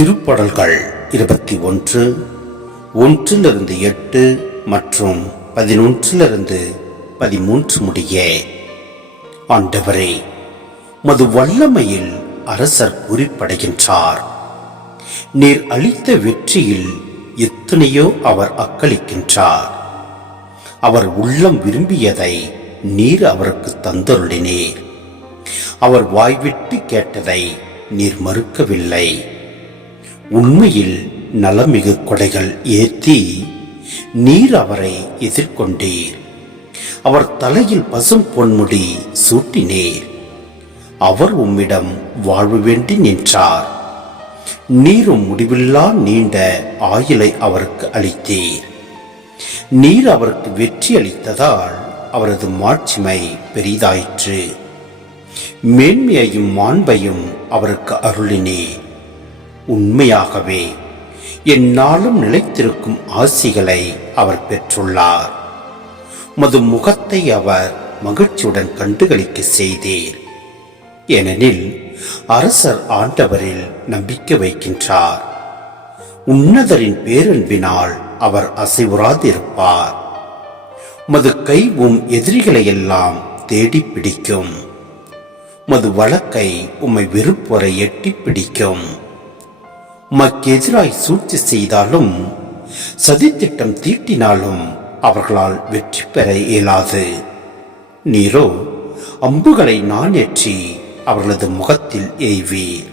திருப்பாடல்கள் 21 1-8 மற்றும் 11-13 முடிய. ஆண்டவரே, மது வல்லமையில் அரசர் பூரிப்படைகின்றார். நீர் அளித்த வெற்றியில் எத்தனையோ அவர் அக்களிக்கின்றார். அவர் உள்ளம் விரும்பியதை நீர் அவருக்கு தந்தருளினீர். அவர் வாய்விட்டு கேட்டதை நீர் மறுக்கவில்லை. உண்மையில் நலமிகு கொடைகள் ஏற்றி நீர் அவரை எதிர்கொண்டீர். அவர் தலையில் பசும் பொன்முடி சூட்டினீர். அவர் உம்மிடம் வாழ்வு வேண்டி நின்றார். நீரும் முடிவில்லா நீண்ட ஆயுளை அவருக்கு அளித்தீர். நீர் அவருக்கு வெற்றி அளித்ததால் அவரது மாட்சிமை பெரிதாயிற்று. மேன்மையையும் மாண்பையும் அவருக்கு அருளினீர். உண்மையாகவே எந்நாளும் நிலைத்திருக்கும் ஆசிகளை அவர் பெற்றுள்ளார். மது முகத்தை அவர் மகிழ்ச்சியுடன் கண்டுகளிக்க செய்தீர். ஏனெனில் அரசர் ஆண்டவரில் நம்பிக்கை வைக்கின்றார். உன்னதரின் பேரன்பினால் அவர் அசைவுறாதிருப்பார். மது கை எதிரிகளை எல்லாம் தேடி பிடிக்கும். மது வழக்கை உம்மை வெறுப்போரை எட்டி பிடிக்கும். எதிராய் சூழ்ச்சி செய்தாலும் சதித்திட்டம் தீட்டினாலும் அவர்களால் வெற்றி பெற இயலாது. நீரோ அம்புகளை நாணேற்றி அவர்களது முகத்தில் எய்வீர்.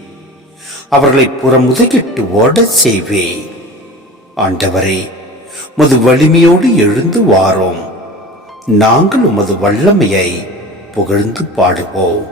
அவர்களை புறமுதுகிட்டு ஓட செய்வீர். ஆண்டவரே, மது வலிமையோடு எழுந்து வாரோம். நாங்கள் உமது வல்லமையை புகழ்ந்து பாடுவோம்.